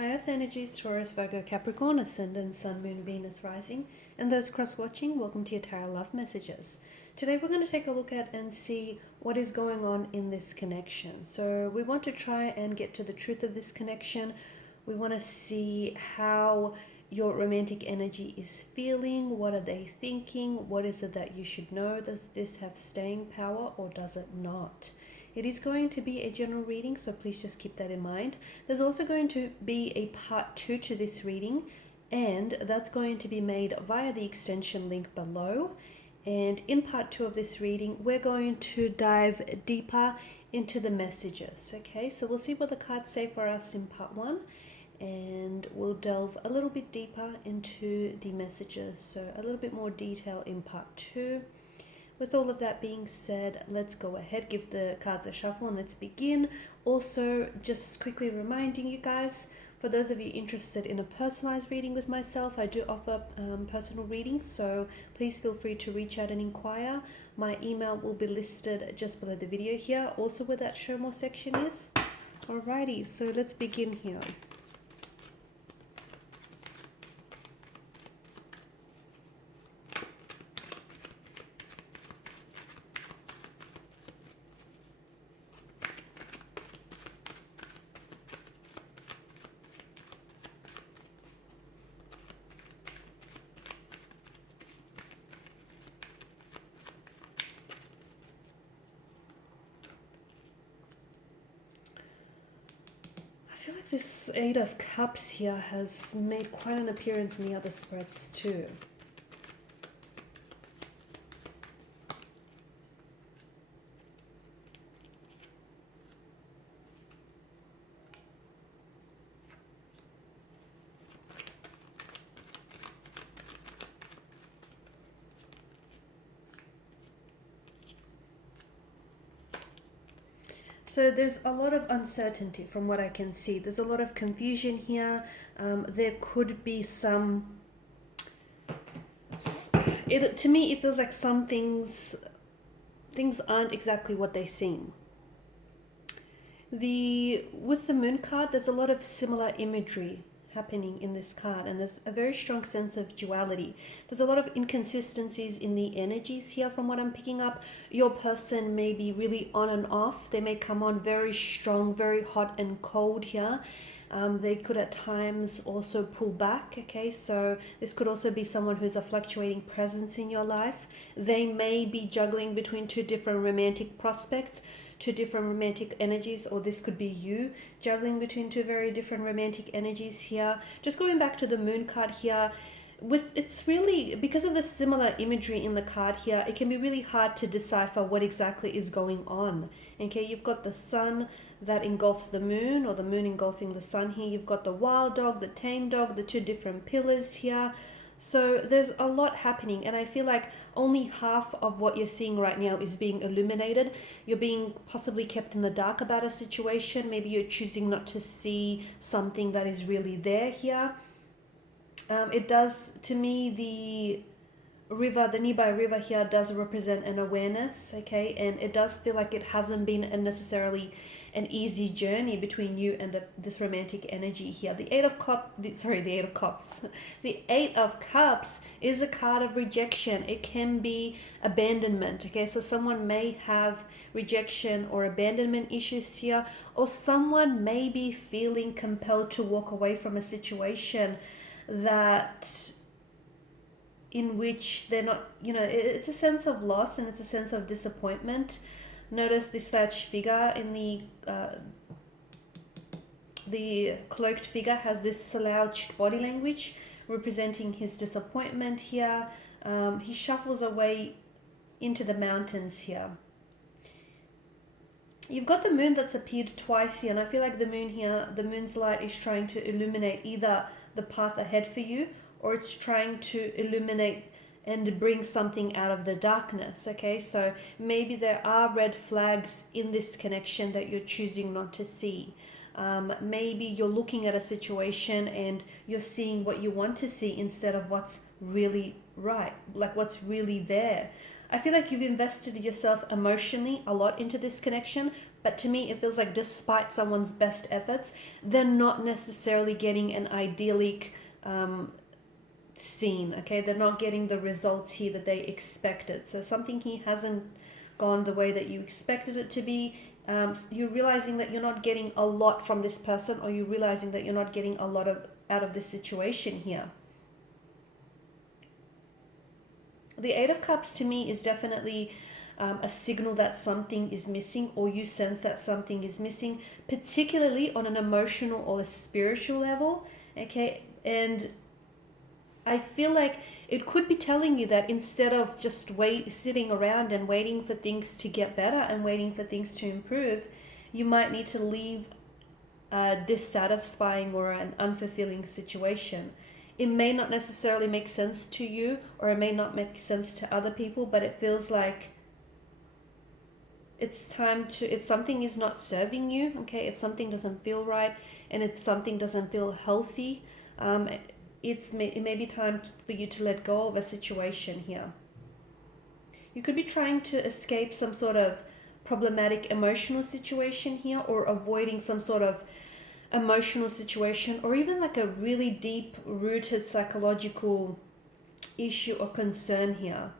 High Earth energies, Taurus, Virgo, Capricorn, Ascendant, Sun, Moon, Venus, Rising, and those cross-watching, welcome to your Tarot Love Messages. Today we're going to take a look at and see what is going on in this connection. So we want to try and get to the truth of this connection. We want to see how your romantic energy is feeling. What are they thinking? What is it that you should know? Does this have staying power or does it not? It is going to be a general reading, so please just keep that in mind. There's also going to be a part 2 to this reading, and that's going to be made via the extension link below. And in part 2 of this reading, we're going to dive deeper into the messages. Okay, so we'll see what the cards say for us in part 1, and we'll delve a little bit deeper into the messages, so a little bit more detail in part 2. With all of that being said, let's go ahead, give the cards a shuffle, and let's begin. Also, just quickly reminding you guys, for those of you interested in a personalized reading with myself, I do offer personal readings, so please feel free to reach out and inquire. My email will be listed just below the video here, also where that show more section is. Alrighty, so let's begin here. I feel like this Eight of Cups here has made quite an appearance in the other spreads too. So there's a lot of uncertainty from what I can see. There's a lot of confusion here. There could be some... to me, it feels like some things aren't exactly what they seem. With the Moon card, there's a lot of similar imagery happening in this card, and there's a very strong sense of duality. There's a lot of inconsistencies in the energies here from what I'm picking up. Your person may be really on and off. They may come on very strong, very hot and cold here. They could at times also pull back, okay? So this could also be someone who's a fluctuating presence in your life. They may be juggling between two different romantic prospects, two different romantic energies, or this could be you juggling between two very different romantic energies here. Just going back to the Moon card here, it's really, because of the similar imagery in the card here, it can be really hard to decipher what exactly is going on. Okay, you've got the Sun that engulfs the Moon, or the Moon engulfing the Sun here. You've got the wild dog, the tame dog, the two different pillars here. So there's a lot happening, and I feel like only half of what you're seeing right now is being illuminated. You're being possibly kept in the dark about a situation. Maybe you're choosing not to see something that is really there here. It does, to me, the nearby river here does represent an awareness, okay? And it does feel like it hasn't been necessarily an easy journey between you and this romantic energy here. The Eight of Cups. The Eight of Cups is a card of rejection. It can be abandonment, okay? So someone may have rejection or abandonment issues here, or someone may be feeling compelled to walk away from a situation in which they're not, it's a sense of loss and it's a sense of disappointment. Notice this slouched figure in the cloaked figure has this slouched body language representing his disappointment here. He shuffles away into the mountains here. You've got the Moon that's appeared twice here, and I feel like the Moon here, the Moon's light is trying to illuminate either the path ahead for you, or it's trying to illuminate and bring something out of the darkness, okay? So maybe there are red flags in this connection that you're choosing not to see. Maybe you're looking at a situation and you're seeing what you want to see instead of what's really right, like what's really there. I feel like you've invested yourself emotionally a lot into this connection, But to me, it feels like despite someone's best efforts, they're not necessarily getting an idyllic scene, okay? They're not getting the results here that they expected. So something here hasn't gone the way that you expected it to be. You're realizing that you're not getting a lot from this person, or you're realizing that you're not getting a lot out of this situation here. The Eight of Cups to me is definitely a signal that something is missing, or you sense that something is missing, particularly on an emotional or a spiritual level, okay? And I feel like it could be telling you that instead of just sitting around and waiting for things to get better and waiting for things to improve, you might need to leave a dissatisfying or an unfulfilling situation. It may not necessarily make sense to you, or it may not make sense to other people, but it feels like it's time to, if something is not serving you, okay, if something doesn't feel right, and if something doesn't feel healthy, it may be time for you to let go of a situation here. You could be trying to escape some sort of problematic emotional situation here, or avoiding some sort of emotional situation, or even like a really deep rooted psychological issue or concern here.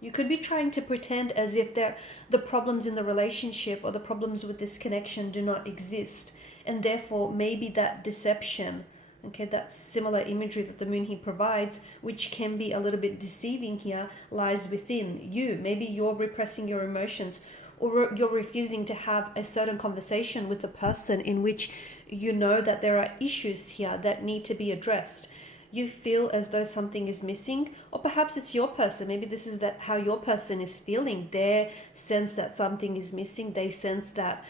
You could be trying to pretend as if the problems in the relationship or the problems with this connection do not exist, and therefore maybe that deception, okay, that similar imagery that the moon here provides, which can be a little bit deceiving here, lies within you. Maybe you're repressing your emotions, or you're refusing to have a certain conversation with a person in which you know that there are issues here that need to be addressed. You feel as though something is missing, or perhaps it's your person. Maybe this is how your person is feeling. They sense that something is missing. They sense that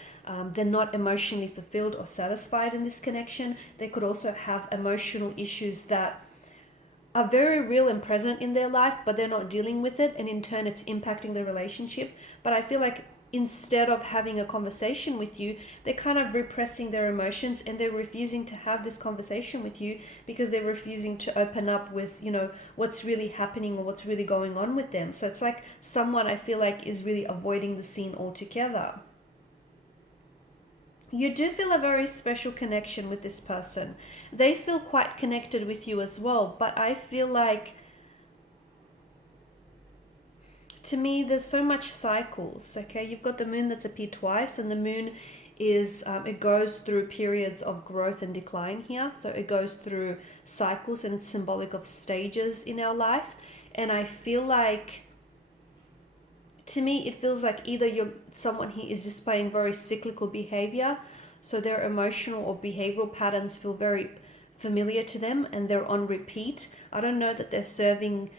they're not emotionally fulfilled or satisfied in this connection. They could also have emotional issues that are very real and present in their life, but they're not dealing with it, and in turn it's impacting the relationship. But I feel like instead of having a conversation with you, they're kind of repressing their emotions, and they're refusing to have this conversation with you because they're refusing to open up with, what's really happening or what's really going on with them. So it's like someone, I feel like, is really avoiding the scene altogether. You do feel a very special connection with this person. They feel quite connected with you as well, but I feel like, to me, there's so much cycles, okay? You've got the moon that's appeared twice, and the moon is, it goes through periods of growth and decline here. So it goes through cycles, and it's symbolic of stages in our life. And I feel like, to me, it feels like either someone here is displaying very cyclical behavior, so their emotional or behavioral patterns feel very familiar to them and they're on repeat. I don't know that they're serving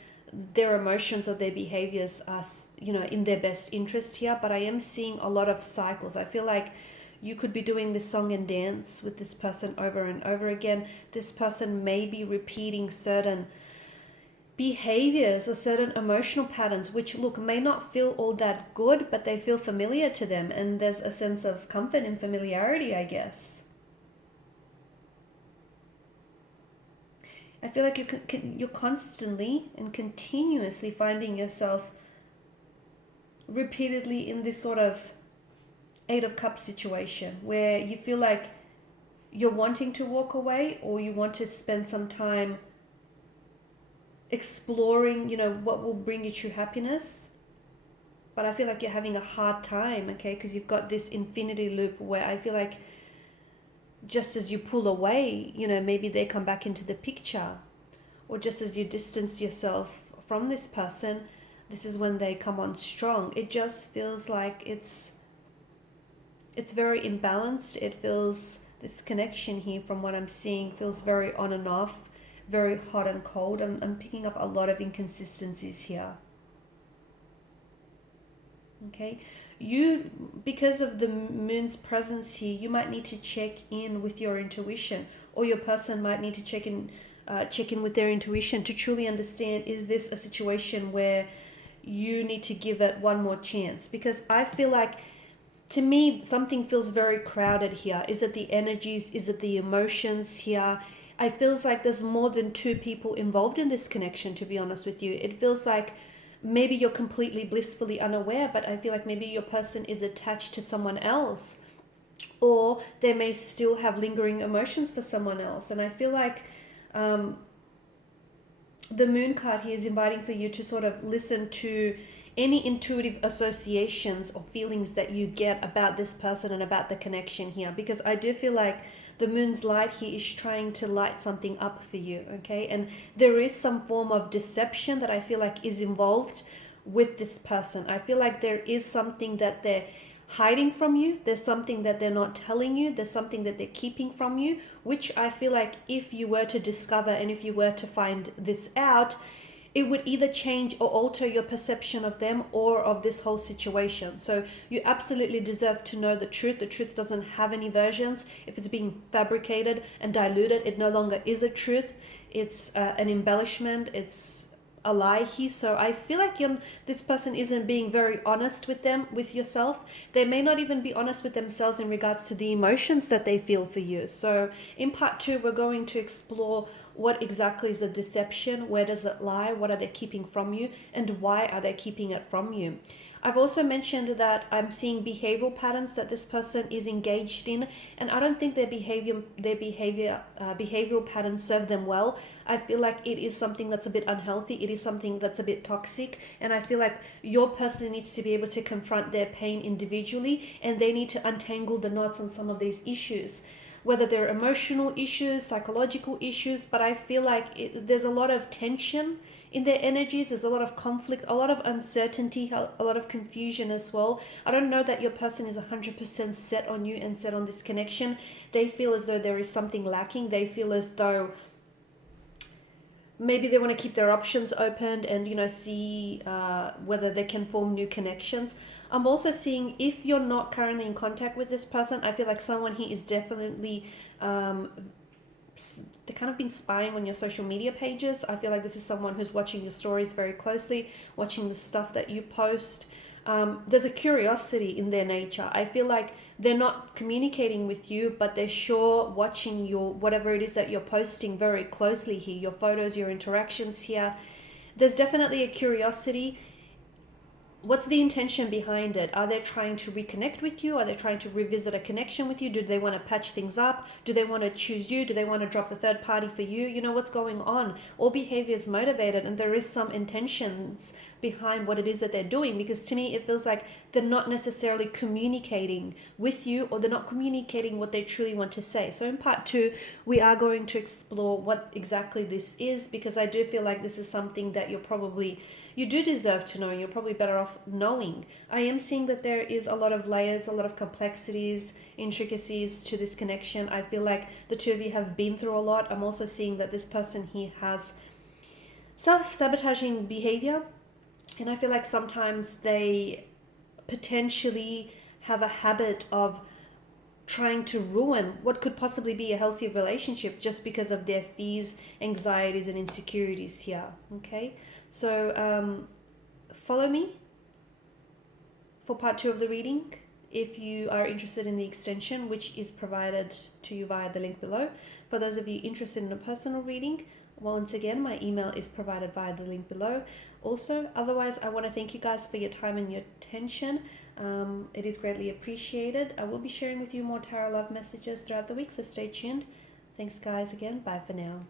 their emotions or their behaviors as, in their best interest here, but I am seeing a lot of cycles. I feel like you could be doing this song and dance with this person over and over again. This person may be repeating certain behaviors or certain emotional patterns, which may not feel all that good, but they feel familiar to them, and there's a sense of comfort and familiarity, I guess. I feel like you're constantly and continuously finding yourself repeatedly in this sort of Eight of Cups situation where you feel like you're wanting to walk away, or you want to spend some time exploring, what will bring you true happiness. But I feel like you're having a hard time, okay? Because you've got this infinity loop where I feel like just as you pull away, maybe they come back into the picture, or just as you distance yourself from this person, this is when they come on strong. It just feels like it's very imbalanced. It feels, this connection here, from what I'm seeing, feels very on and off, very hot and cold. I'm picking up a lot of inconsistencies here. Okay, because of the moon's presence here, you might need to check in with your intuition, or your person might need to check in with their intuition to truly understand, is this a situation where you need to give it one more chance? Because I feel like, to me, something feels very crowded here. Is it the energies? Is it the emotions here? It feels like there's more than two people involved in this connection, to be honest with you. It feels like maybe you're completely blissfully unaware, but I feel like maybe your person is attached to someone else, or they may still have lingering emotions for someone else. And I feel like the moon card here is inviting for you to sort of listen to any intuitive associations or feelings that you get about this person and about the connection here, because I do feel like the moon's light here is trying to light something up for you, okay? And there is some form of deception that I feel like is involved with this person. I feel like there is something that they're hiding from you. There's something that they're not telling you. There's something that they're keeping from you, which I feel like if you were to discover and if you were to find this out, it would either change or alter your perception of them or of this whole situation. So you absolutely deserve to know the truth. The truth doesn't have any versions. If it's being fabricated and diluted, it no longer is a truth. It's an embellishment. It's a lie here. So I feel like this person isn't being very honest with yourself. They may not even be honest with themselves in regards to the emotions that they feel for you. So in part 2, we're going to explore what exactly is the deception, where does it lie, what are they keeping from you, and why are they keeping it from you. I've also mentioned that I'm seeing behavioral patterns that this person is engaged in, and I don't think their behavioral patterns serve them well. I feel like it is something that's a bit unhealthy. It is something that's a bit toxic, and I feel like your person needs to be able to confront their pain individually, and they need to untangle the knots on some of these issues, whether they're emotional issues, psychological issues. But I feel like there's a lot of tension in their energies. There's a lot of conflict, a lot of uncertainty, a lot of confusion as well. I don't know that your person is 100% set on you and set on this connection. They feel as though there is something lacking. They feel as though maybe they want to keep their options open and, see whether they can form new connections. I'm also seeing, if you're not currently in contact with this person, I feel like someone here is definitely they kind of been spying on your social media pages. I feel like this is someone who's watching your stories very closely, watching the stuff that you post. There's a curiosity in their nature. I feel like they're not communicating with you, but they're sure watching whatever it is that you're posting very closely here, your photos, your interactions here. There's definitely a curiosity. What's the intention behind it? Are they trying to reconnect with you? Are they trying to revisit a connection with you? Do they want to patch things up? Do they want to choose you? Do they want to drop the third party for you? What's going on? All behavior is motivated, and there is some intentions behind what it is that they're doing, because to me it feels like they're not necessarily communicating with you, or they're not communicating what they truly want to say. So in part 2, we are going to explore what exactly this is, because I do feel like this is something that you do deserve to know. You're probably better off knowing. I am seeing that there is a lot of layers, a lot of complexities, intricacies to this connection. I feel like the two of you have been through a lot. I'm also seeing that this person here has self-sabotaging behavior, and I feel like sometimes they potentially have a habit of trying to ruin what could possibly be a healthy relationship just because of their fears, anxieties, and insecurities here. Okay, so follow me for part 2 of the reading if you are interested in the extension, which is provided to you via the link below. For those of you interested in a personal reading, once again, my email is provided via the link below. Also, otherwise, I want to thank you guys for your time and your attention. It is greatly appreciated. I will be sharing with you more tarot love messages throughout the week, so stay tuned. Thanks guys again. Bye for now.